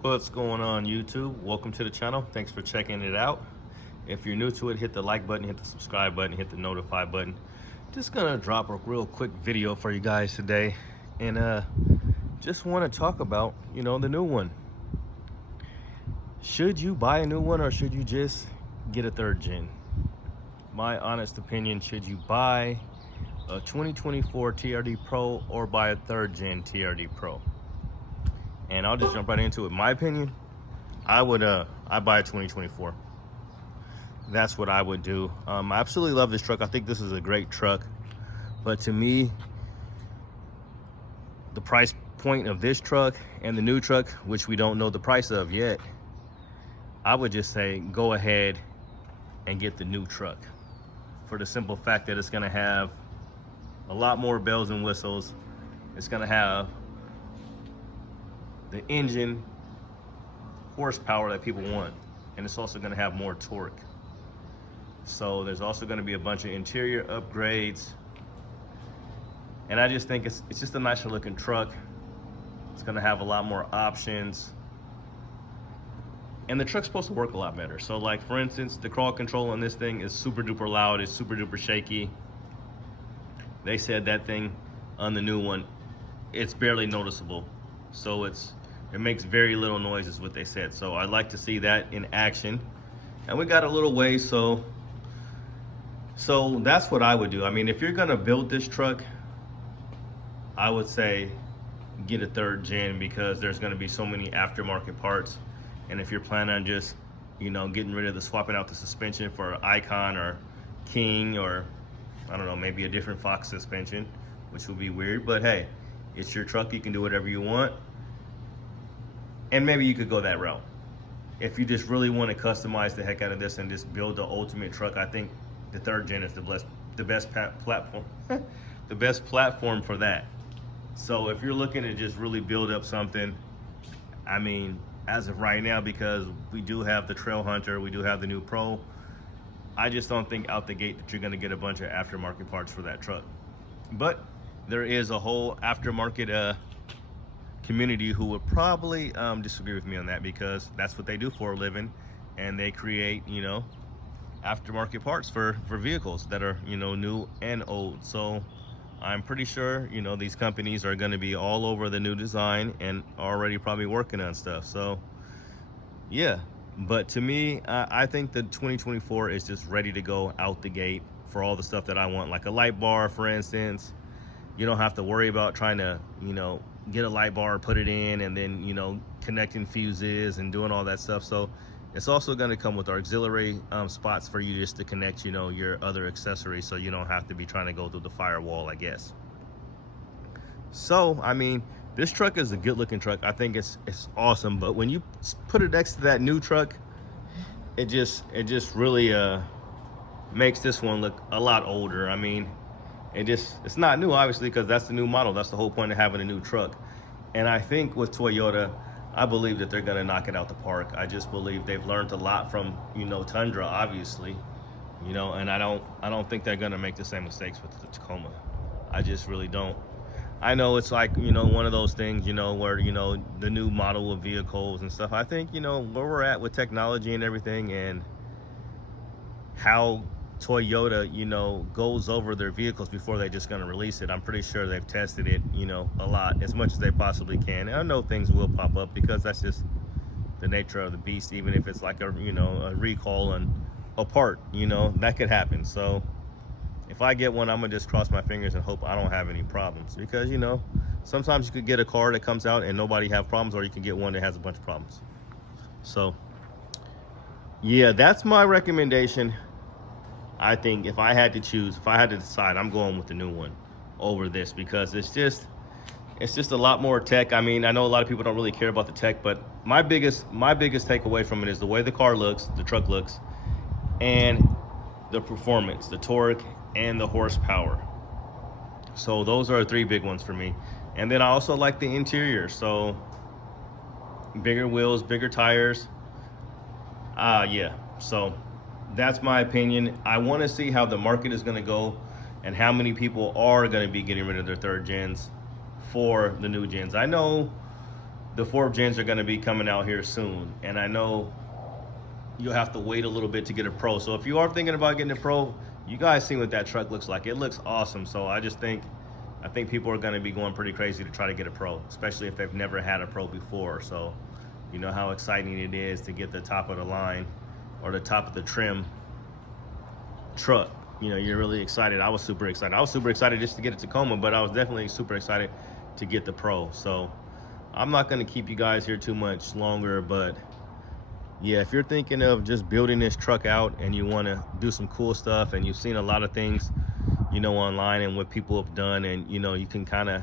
What's going on, YouTube? Welcome to the channel. Thanks for checking it out. If you're new to it, hit the like button, hit the subscribe button, hit the notify button. Just gonna drop a real quick video for you guys today, and just want to talk about the new one. Should you buy a new one or should you just get a third gen? My honest opinion: should you buy a 2024 TRD Pro or buy a third gen TRD Pro? And I'll just jump right into it. My opinion, I buy a 2024. That's what I would do. I absolutely love this truck. I think this is a great truck. But to me, the price point of this truck and the new truck, which we don't know the price of yet, I would just say go ahead and get the new truck, for the simple fact that it's gonna have a lot more bells and whistles. It's gonna have the engine horsepower that people want, and it's also going to have more torque. So there's also going to be a bunch of interior upgrades, and I just think it's just a nicer looking truck. It's going to have a lot more options, and the truck's supposed to work a lot better. So, like, for instance, the crawl control on this thing is super duper loud, it's super duper shaky. They said that thing on the new one, it's barely noticeable. So it makes very little noise is what they said. So I'd like to see that in action. And we got a little way, so that's what I would do. I mean, if you're gonna build this truck, I would say get a third gen, because there's gonna be so many aftermarket parts. And if you're planning on just, getting rid of swapping out the suspension for Icon or King, or I don't know, maybe a different Fox suspension, which would be weird, but hey, it's your truck, you can do whatever you want. And maybe you could go that route. If you just really want to customize the heck out of this and just build the ultimate truck, I think the third gen is the best platform, the best platform for that. So if you're looking to just really build up something, I mean, as of right now, because we do have the Trail Hunter, we do have the new Pro, I just don't think out the gate that you're going to get a bunch of aftermarket parts for that truck. But there is a whole aftermarket community who would probably disagree with me on that, because that's what they do for a living, and they create aftermarket parts for vehicles that are new and old. So I'm pretty sure these companies are going to be all over the new design and already probably working on stuff. So yeah, but to me, I think the 2024 is just ready to go out the gate for all the stuff that I want, like a light bar, for instance. You don't have to worry about trying to, get a light bar, put it in, and then, connecting fuses and doing all that stuff. So it's also going to come with auxiliary spots for you just to connect, your other accessories, so you don't have to be trying to go through the firewall, I guess. So, I mean, this truck is a good looking truck. I think it's awesome. But when you put it next to that new truck, it just really makes this one look a lot older. I mean, it's not new, obviously, because that's the new model. That's the whole point of having a new truck. And I think with Toyota, I believe that they're going to knock it out the park. I just believe they've learned a lot from Tundra, obviously, and I don't think they're going to make the same mistakes with the Tacoma. I just really don't. I know it's like one of those things where the new model of vehicles and stuff. I think where we're at with technology and everything, and how Toyota goes over their vehicles before they're just going to release it. I'm pretty sure they've tested it a lot, as much as they possibly can. And I know things will pop up, because that's just the nature of the beast. Even if it's like a recall on a part, that could happen. So if I get one, I'm gonna just cross my fingers and hope I don't have any problems, because sometimes you could get a car that comes out and nobody have problems, or you can get one that has a bunch of problems. So yeah, that's my recommendation. I think if I had to choose, if I had to decide, I'm going with the new one over this, because it's just a lot more tech. I mean, I know a lot of people don't really care about the tech, but my biggest takeaway from it is the way the car looks, the truck looks, and the performance, the torque, and the horsepower. So those are three big ones for me. And then I also like the interior. So bigger wheels, bigger tires. Yeah, so that's my opinion. I want to see how the market is going to go and how many people are going to be getting rid of their third gens for the new gens. I know the 4th gens are going to be coming out here soon, and I know you'll have to wait a little bit to get a Pro. So if you are thinking about getting a Pro, you guys see what that truck looks like. It looks awesome. So I think people are going to be going pretty crazy to try to get a Pro, especially if they've never had a Pro before. So you know how exciting it is to get the top of the line or the top of the trim truck. You know, you're really excited. I was super excited. I was super excited just to get a Tacoma, but I was definitely super excited to get the Pro. So I'm not going to keep you guys here too much longer, but yeah, if you're thinking of just building this truck out and you want to do some cool stuff, and you've seen a lot of things, you know, online and what people have done, and you know, you can kind of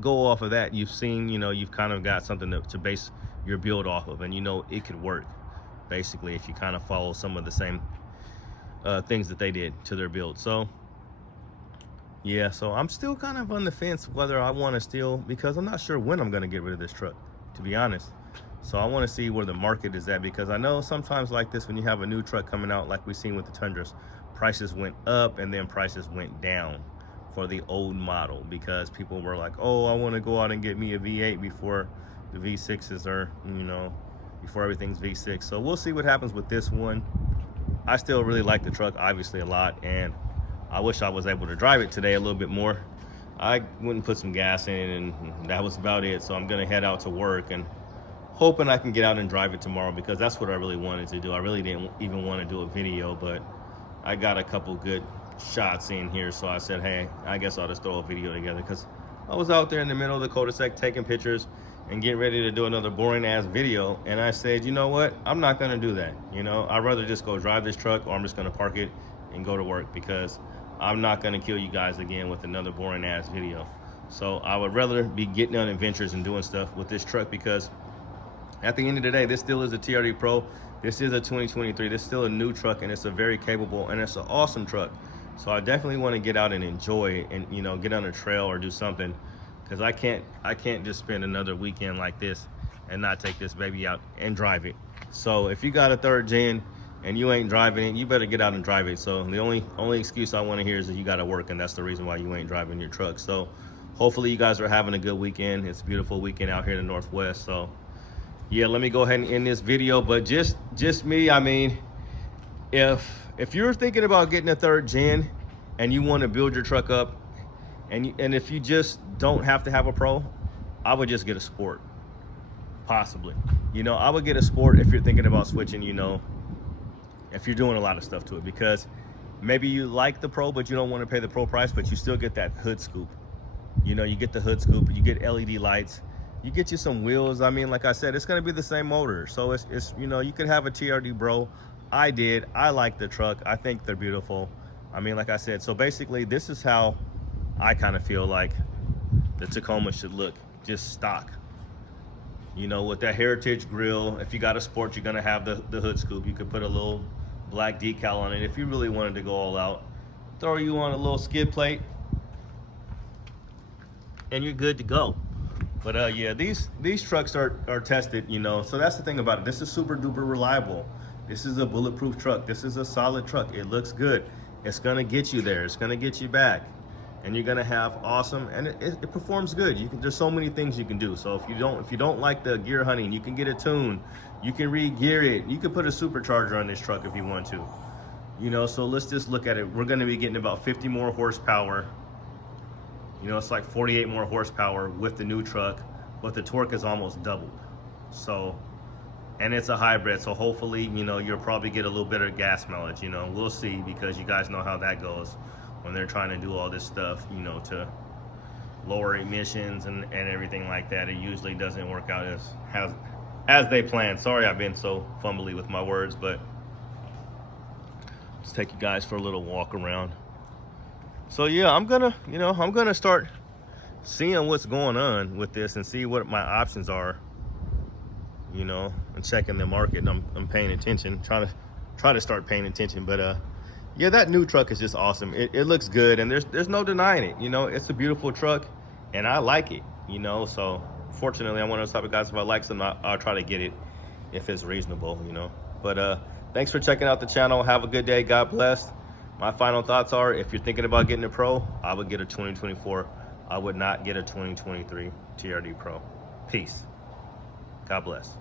go off of that. You've seen, you know, you've kind of got something to base your build off of, and you know it could work basically if you kind of follow some of the same things that they did to their build. So yeah, so I'm still kind of on the fence whether I want to still, because I'm not sure when I'm going to get rid of this truck, to be honest. So I want to see where the market is at, because I know sometimes like this, when you have a new truck coming out, like we've seen with the Tundras, prices went up and then prices went down for the old model, because people were like, oh, I want to go out and get me a V8 before the V6s are, you know, before everything's V6. So we'll see what happens with this one. I still really like the truck, obviously, a lot, and I wish I was able to drive it today a little bit more. I went and put some gas in, and that was about it. So I'm gonna head out to work and hoping I can get out and drive it tomorrow, because that's what I really wanted to do. I really didn't even want to do a video, but I got a couple good shots in here, so I said, hey, I guess I'll just throw a video together, because I was out there in the middle of the cul-de-sac taking pictures and getting ready to do another boring ass video, and I said, you know what, I'm not gonna do that. You know, I'd rather just go drive this truck, or I'm just gonna park it and go to work, because I'm not gonna kill you guys again with another boring ass video. So I would rather be getting on adventures and doing stuff with this truck, because at the end of the day, this still is a TRD Pro. This is a 2023. This is still a new truck, and it's a very capable, and it's an awesome truck. So I definitely want to get out and enjoy it, and, you know, get on a trail or do something, because I can't just spend another weekend like this and not take this baby out and drive it. So if you got a 3rd gen and you ain't driving it, you better get out and drive it. So the only excuse I want to hear is that you got to work, and that's the reason why you ain't driving your truck. So hopefully you guys are having a good weekend. It's a beautiful weekend out here in the Northwest. So yeah, let me go ahead and end this video. But just me, I mean, if you're thinking about getting a 3rd gen and you want to build your truck up, and if you just don't have to have a Pro, I would just get a Sport, possibly. You know, I would get a Sport if you're thinking about switching, you know, if you're doing a lot of stuff to it, because maybe you like the Pro, but you don't want to pay the Pro price, but you still get that hood scoop. You know, you get the hood scoop, you get LED lights, you get you some wheels. I mean, like I said, it's going to be the same motor. So it's, you know, you could have a TRD Bro. I like the truck. I think they're beautiful. I mean, like I said, so basically this is how I kind of feel like the Tacoma should look, just stock. You know, with that Heritage grill. If you got a Sport, you're going to have the hood scoop. You could put a little black decal on it if you really wanted to go all out. Throw you on a little skid plate and you're good to go. But yeah, these trucks are tested, you know, so that's the thing about it. This is super duper reliable. This is a bulletproof truck. This is a solid truck. It looks good. It's gonna get you there. It's gonna get you back, and you're gonna have awesome, and it performs good. There's so many things you can do. So if you don't like the gear hunting, you can get it tuned. You can re-gear it. You can put a supercharger on this truck if you want to. You know, so let's just look at it. We're gonna be getting about 50 more horsepower. You know, it's like 48 more horsepower with the new truck, but the torque is almost doubled. So, and it's a hybrid, so hopefully, you know, you'll probably get a little better gas mileage. You know, we'll see, because you guys know how that goes when they're trying to do all this stuff, you know, to lower emissions and everything like that. It usually doesn't work out as they plan. Sorry, I've been so fumbly with my words, but let's take you guys for a little walk around. So yeah, I'm gonna start seeing what's going on with this and see what my options are, you know, and checking the market. I'm paying attention, try to start paying attention. But yeah, that new truck is just awesome. It looks good, and there's no denying it. You know, it's a beautiful truck, and I like it, you know. So fortunately, I'm one of those type of guys, if I like something, I'll try to get it if it's reasonable, you know. But thanks for checking out the channel. Have a good day. God bless. My final thoughts are, if you're thinking about getting a Pro, I would get a 2024. I would not get a 2023 TRD Pro. Peace. God bless.